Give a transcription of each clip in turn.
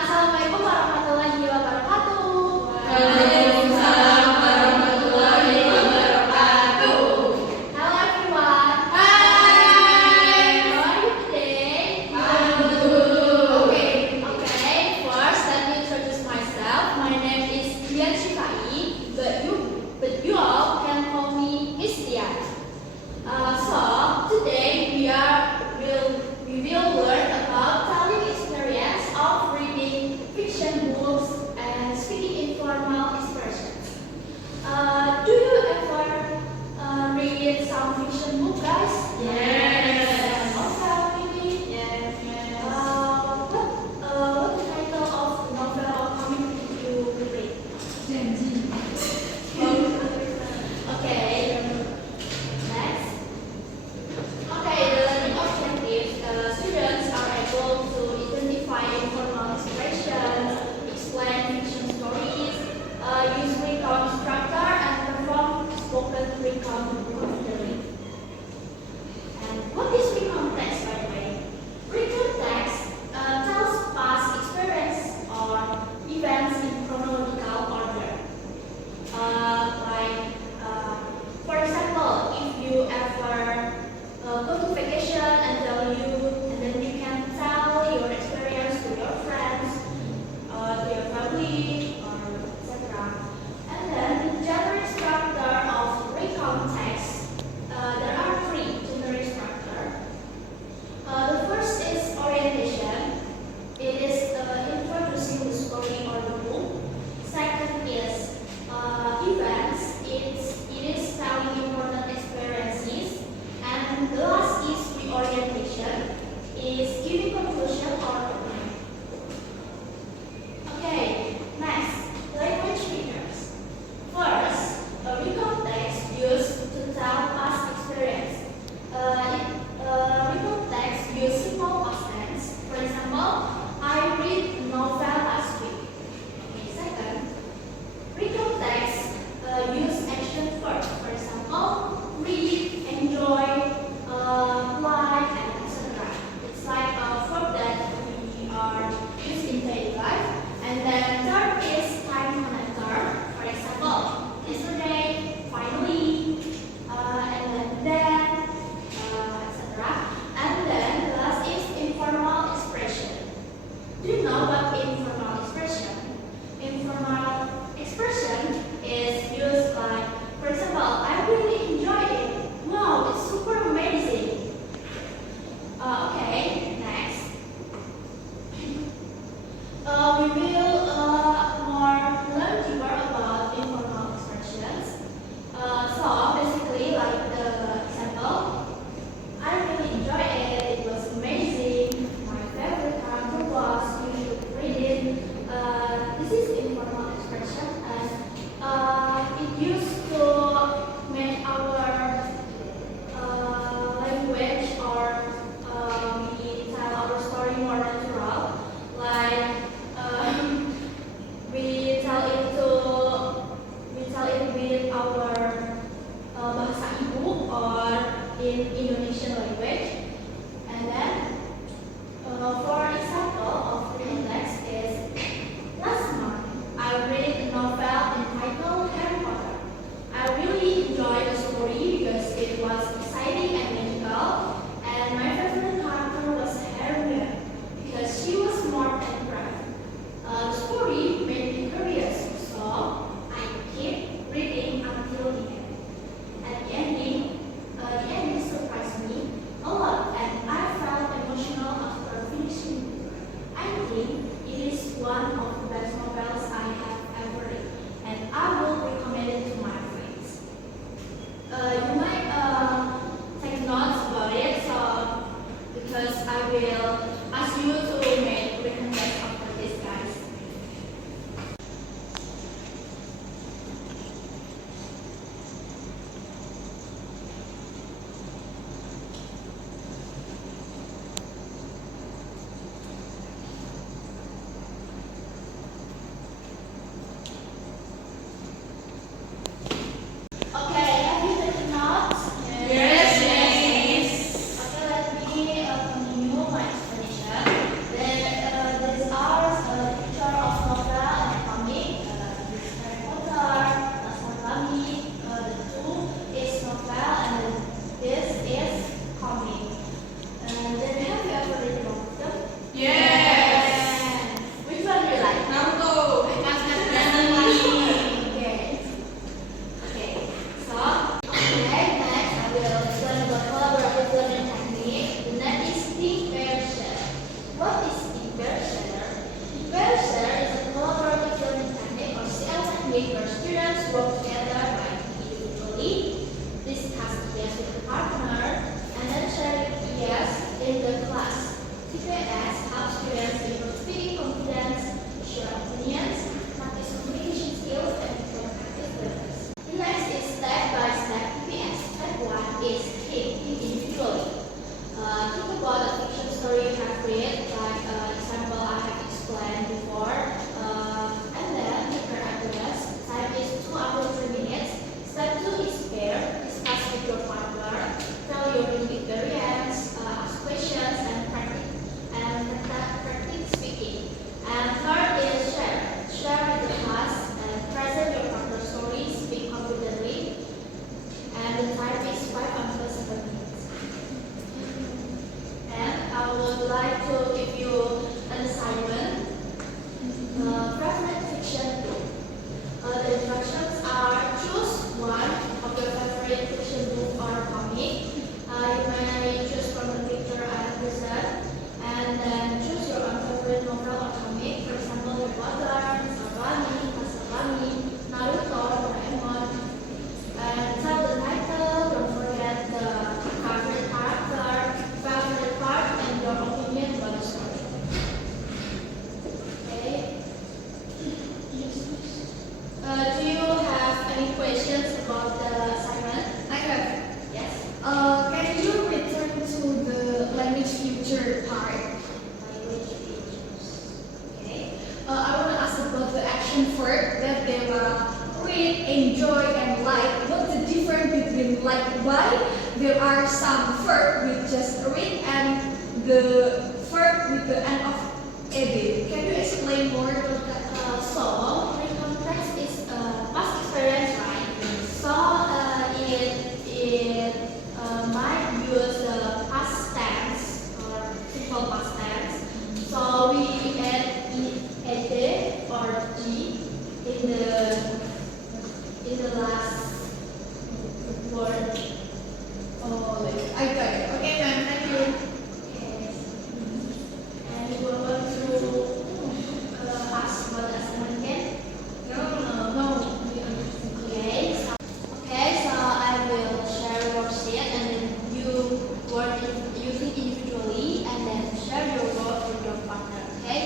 Assalamualaikum warahmatullahi wabarakatuh. Waalaikumsalam warahmatullahi wabarakatuh. Hello everyone. Hai. How are you today? Bagus. Okay. First, let me introduce myself. My name is Dian Shifai, but you all can call me Miss Dian. So today we will learn about telling experience of reading fiction books and speaking informal expressions. Do you ever read some fiction book, guys? Yes. Novel, maybe? Yes. What the title of novel or comic did you read? Okay. Next. Okay, the learning objectives. Students are able to identify informal expressions, explain fiction stories, use recount structure, and perform spoken recount confidently. And what is recount text, by the way? Recount text tells past experience or events in chronological order. For example, if you ever go to vacation and then you can tell your experience to your friends, to your family, or etc. And then the generic structure of recount text, there are three generic structure. The first is orientation. It is introducing the story or the book. Second is events. It is telling important experiences. And the last is reorientation. Is giving conclusion or outline. Okay, next, language features. First, a recount text used to tell past experience. Recount text use simple past tense. For example, I read novel last week. Okay, second, recount text use action verb. For example, read, enjoy, like, and etc. It's like a verb that we are used in daily life. And then third is time connector. For example, yesterday, finally, and then, etc. And then the last is informal expression. Do you know what informal expression? Informal expression is used like, for example, I really enjoyed it. Wow, it's super amazing. Okay, next. We will more learn deeper about informal expressions. So basically, like the example, I really enjoyed it. It was amazing. My favorite character was. You should read it. This is informal expression, and it used to make our language or we tell our story more natural. Like action verb that they will read, enjoy, and like. What's the difference between like and buy? There are some verb with just read and the verb with the end of ed. Can you explain more about that? So, recontext is past experience, right? So, it might use the past tense or simple past tense. So, we add ed or g in the last word. Oh, I got it. Okay, ma'am. Thank you. Okay. And we will go to ask what assignment again. No. Okay, so I will share your sheet and then you work using individually and then share your work with your partner. Okay?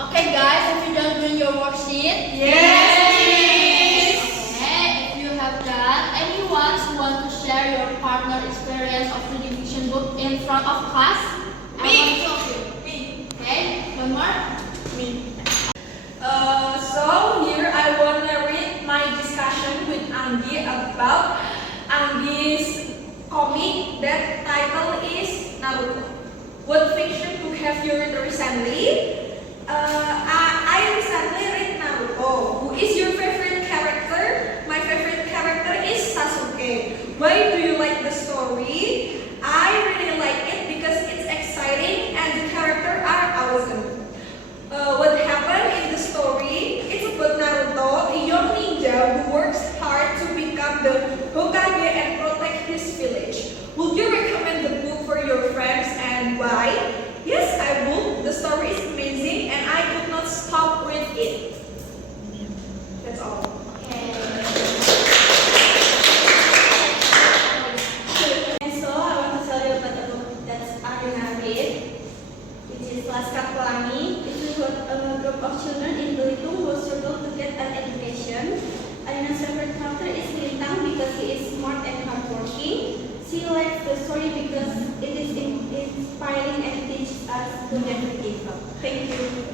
Okay guys, have you done doing your worksheet? Yes. Okay, if you have done, anyone who want to share your partner experience of reading fiction book in front of class? I want two of you. Me. Okay, one more. Me. So here I wanna read my discussion with Anggi about Anggi's comic that title is Naruto. What fiction book have you read recently? I recently read Naruto. Who is your favorite character? My favorite character is Sasuke. Why do you like the story? I really like it because it's exciting and the characters are awesome. What happened in the story? It's about Naruto, a young ninja who works hard to become the Hokage and protect his village. Would you recommend the book for your friends and why? Yes, I would. The story is amazing and I could not stop reading it. That's all. And so I want to tell you about the book that Arina read, which is Laskar Pelangi. It is about a group of children in Belitung who struggle to get an education. Arina's favorite character is Lintang because he is smart and hardworking. She likes the story because it is inspiring and teaches us to never give up. Thank you.